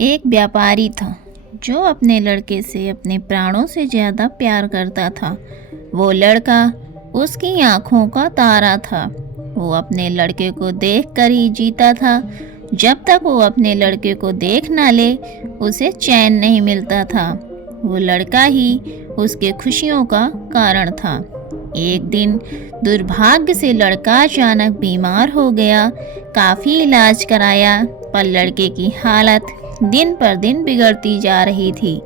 एक व्यापारी था जो अपने लड़के से अपने प्राणों से ज़्यादा प्यार करता था। वो लड़का उसकी आंखों का तारा था। वो अपने लड़के को देखकर ही जीता था। जब तक वो अपने लड़के को देख ना ले, उसे चैन नहीं मिलता था। वो लड़का ही उसके खुशियों का कारण था। एक दिन दुर्भाग्य से लड़का अचानक बीमार हो गया। काफ़ी इलाज कराया, पर लड़के की हालत दिन पर दिन बिगड़ती जा रही थी।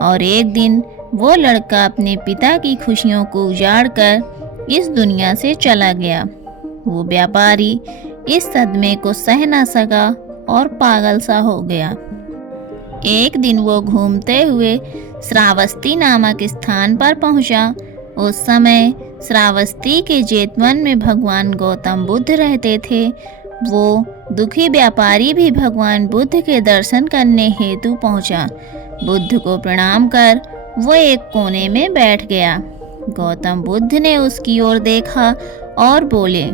और एक दिन वो लड़का अपने पिता की खुशियों को उजाड़ कर इस दुनिया से चला गया। वो व्यापारी इस सदमे को सह ना सका और पागल सा हो गया। एक दिन वो घूमते हुए श्रावस्ती नामक स्थान पर पहुंचा। उस समय श्रावस्ती के जेतवन में भगवान गौतम बुद्ध रहते थे। वो दुखी व्यापारी भी भगवान बुद्ध के दर्शन करने हेतु पहुंचा। बुद्ध को प्रणाम कर वो एक कोने में बैठ गया। गौतम बुद्ध ने उसकी ओर देखा और बोले,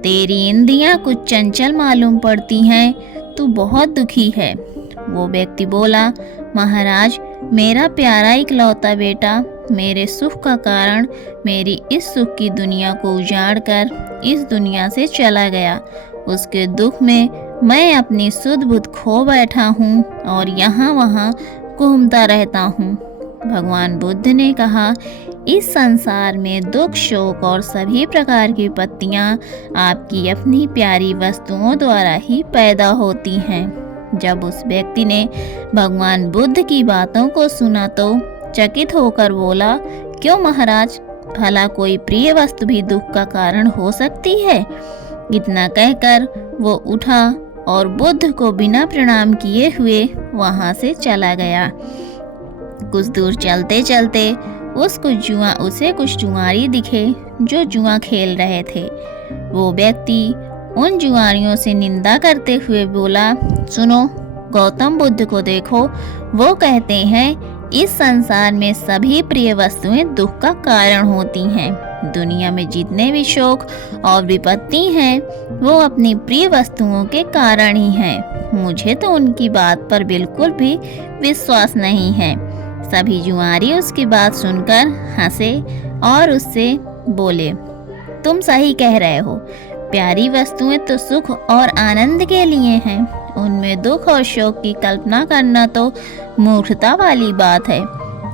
तेरी इंद्रियां कुछ चंचल मालूम पड़ती हैं, तू बहुत दुखी है। वो व्यक्ति बोला, महाराज, मेरा प्यारा इकलौता बेटा मेरे सुख का कारण मेरी इस सुख की दुनिया को उजाड़ कर इस दुनिया से चला गया। उसके दुख में मैं अपनी सुध बुध खो बैठा हूँ और यहाँ वहाँ घूमता रहता हूँ। भगवान बुद्ध ने कहा, इस संसार में दुख, शोक और सभी प्रकार की विपत्तियाँ आपकी अपनी प्यारी वस्तुओं द्वारा ही पैदा होती हैं। जब उस व्यक्ति ने भगवान बुद्ध की बातों को सुना तो चकित होकर बोला, क्यों महाराज, भला कोई प्रिय वस्तु भी दुख का कारण हो सकती है? इतना कहकर वो उठा और बुद्ध को बिना प्रणाम किए हुए वहां से चला गया। कुछ दूर चलते चलते उसे कुछ जुआरी दिखे जो जुआ खेल रहे थे। वो व्यक्ति उन जुआरियों से निंदा करते हुए बोला, सुनो, गौतम बुद्ध को देखो, वो कहते हैं इस संसार में सभी प्रिय वस्तुएं दुख का कारण होती हैं। दुनिया में जितने भी शोक और विपत्ति हैं, वो अपनी प्रिय वस्तुओं के कारण ही हैं। मुझे तो उनकी बात पर बिल्कुल भी विश्वास नहीं है। सभी जुआरी उसकी बात सुनकर हंसे और उससे बोले, तुम सही कह रहे हो। प्यारी वस्तुएं तो सुख और आनंद के लिए हैं। उनमें दुख और शोक की कल्पना करना तो मूर्खता वाली बात है।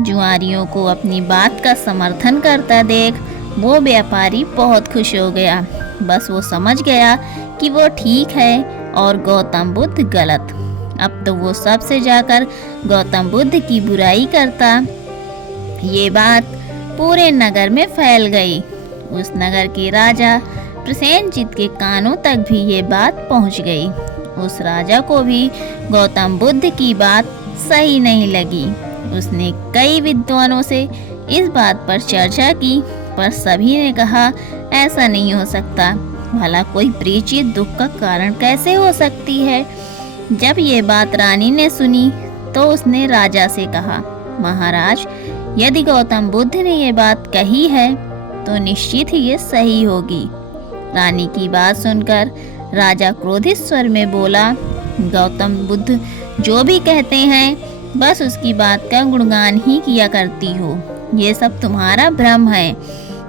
जुआरियों को अपनी बात का समर्थन करता देख वो व्यापारी बहुत खुश हो गया। बस वो समझ गया कि वो ठीक है और गौतम बुद्ध गलत। अब तो वो सबसे जाकर गौतम बुद्ध की बुराई करता। ये बात पूरे नगर में फैल गई। उस नगर के राजा प्रसेनजीत के कानों तक भी ये बात पहुंच गई। उस राजा को भी गौतम बुद्ध की बात सही नहीं लगी। उसने कई विद्वानों से इस बात पर चर्चा की, पर सभी ने कहा ऐसा नहीं हो सकता। भला कोई प्रिय चीज दुख का कारण कैसे हो सकती है? जब ये बात रानी ने सुनी तो उसने राजा से कहा, महाराज, यदि गौतम बुद्ध ने ये बात कही है तो निश्चित ही ये सही होगी। रानी की बात सुनकर राजा क्रोधित स्वर में बोला, गौतम बुद्ध जो भी कहते हैं बस उसकी बात का गुणगान ही किया करती हो। ये सब तुम्हारा भ्रम है।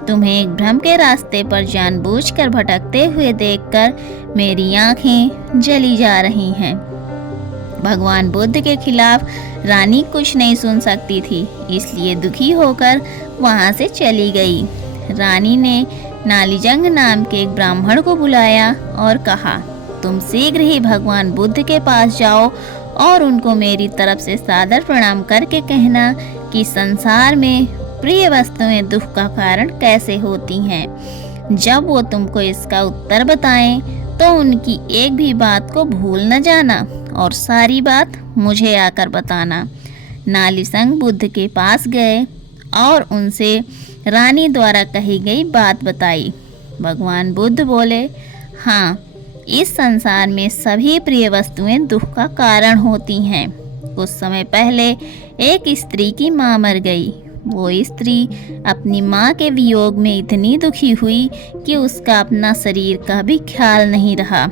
तुम्हें एक भ्रम के रास्ते पर जानबूझकर भटकते हुए देखकर मेरी आंखें जली जा रही हैं। भगवान बुद्ध के खिलाफ रानी कुछ नहीं सुन सकती थी, इसलिए दुखी होकर वहां से चली गई। रानी ने नालीजंग नाम के एक ब्राह्मण को बुलाया और कहा, तुम शीघ्र ही भगवान बुद्ध के पास जाओ और उनको मेरी तरफ से सादर प्रणाम करके कहना कि संसार में प्रिय वस्तुएं दुख का कारण कैसे होती हैं। जब वो तुमको इसका उत्तर बताएं तो उनकी एक भी बात को भूल न जाना और सारी बात मुझे आकर बताना। नालीसंग बुद्ध के पास गए और उनसे रानी द्वारा कही गई बात बताई। भगवान बुद्ध बोले, हाँ, इस संसार में सभी प्रिय वस्तुएं दुख का कारण होती हैं। कुछ समय पहले एक स्त्री की माँ मर गई। वो स्त्री अपनी माँ के वियोग में इतनी दुखी हुई कि उसका अपना शरीर का भी ख्याल नहीं रहा।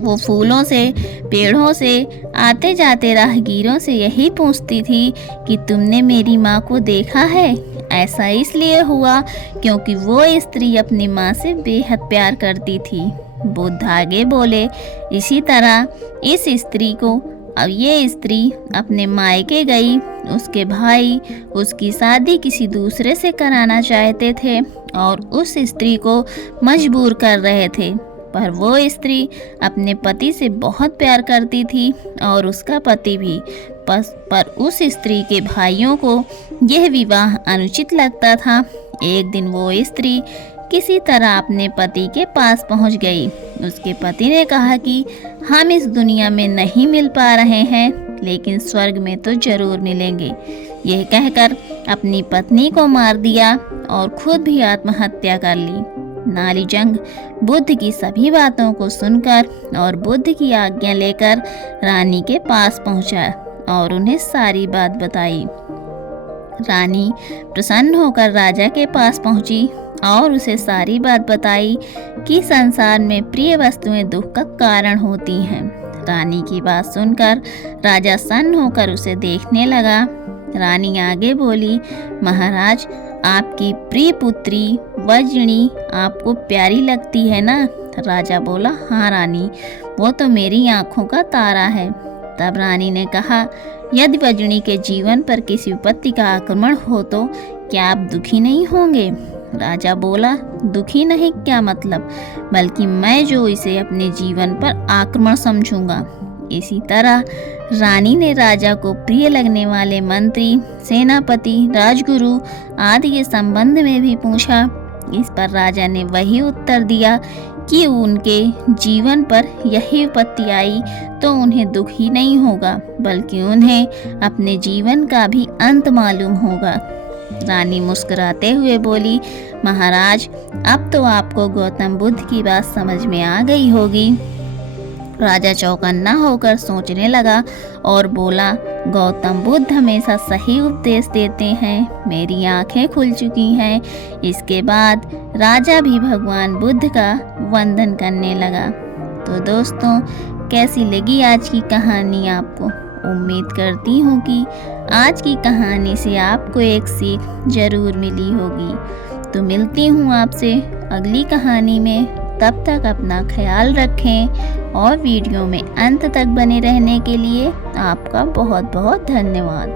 वो फूलों से, पेड़ों से, आते जाते राहगीरों से यही पूछती थी कि तुमने मेरी माँ को देखा है। ऐसा इसलिए हुआ क्योंकि वो स्त्री अपनी माँ से बेहद प्यार करती थी। बुद्ध आगे बोले, इसी तरह इस स्त्री को, अब ये स्त्री अपने मायके गई। उसके भाई उसकी शादी किसी दूसरे से कराना चाहते थे और उस स्त्री को मजबूर कर रहे थे, पर वो स्त्री अपने पति से बहुत प्यार करती थी और उसका पति भी। पर उस स्त्री के भाइयों को यह विवाह अनुचित लगता था। एक दिन वो स्त्री किसी तरह अपने पति के पास पहुंच गई। उसके पति ने कहा कि हम इस दुनिया में नहीं मिल पा रहे हैं, लेकिन स्वर्ग में तो जरूर मिलेंगे। यह कहकर अपनी पत्नी को मार दिया और खुद भी आत्महत्या कर ली। नालीजंग बुद्ध की सभी बातों को सुनकर और बुद्ध की आज्ञा लेकर रानी के पास पहुंचा और उन्हें सारी बात बताई। रानी प्रसन्न होकर राजा के पास पहुंची और उसे सारी बात बताई कि संसार में प्रिय वस्तुएं दुख का कारण होती हैं। रानी की बात सुनकर राजा सन्न होकर उसे देखने लगा। रानी आगे बोली, महाराज, आपकी प्रिय पुत्री वज्रणी आपको प्यारी लगती है ना? राजा बोला, हाँ रानी, वो तो मेरी आंखों का तारा है। तब रानी ने कहा, यदि वज्रणी के जीवन पर किसी विपत्ति का आक्रमण हो तो क्या आप दुखी नहीं होंगे? राजा बोला, दुखी नहीं क्या मतलब, बल्कि मैं जो इसे अपने जीवन पर आक्रमण समझूंगा। इसी तरह रानी ने राजा को प्रिय लगने वाले मंत्री, सेनापति, राजगुरु आदि के संबंध में भी पूछा। इस पर राजा ने वही उत्तर दिया कि उनके जीवन पर यही विपत्ति आई तो उन्हें दुख ही नहीं होगा, बल्कि उन्हें अपने जीवन का भी अंत मालूम होगा। रानी मुस्कुराते हुए बोली, महाराज, अब तो आपको गौतम बुद्ध की बात समझ में आ गई होगी। राजा चौकन्ना होकर सोचने लगा और बोला, गौतम बुद्ध हमेशा सही उपदेश देते हैं। मेरी आंखें खुल चुकी हैं। इसके बाद राजा भी भगवान बुद्ध का वंदन करने लगा। तो दोस्तों, कैसी लगी आज की कहानी आपको? उम्मीद करती हूँ कि आज की कहानी से आपको एक सीख जरूर मिली होगी। तो मिलती हूँ आपसे अगली कहानी में। तब तक अपना ख्याल रखें और वीडियो में अंत तक बने रहने के लिए आपका बहुत बहुत धन्यवाद।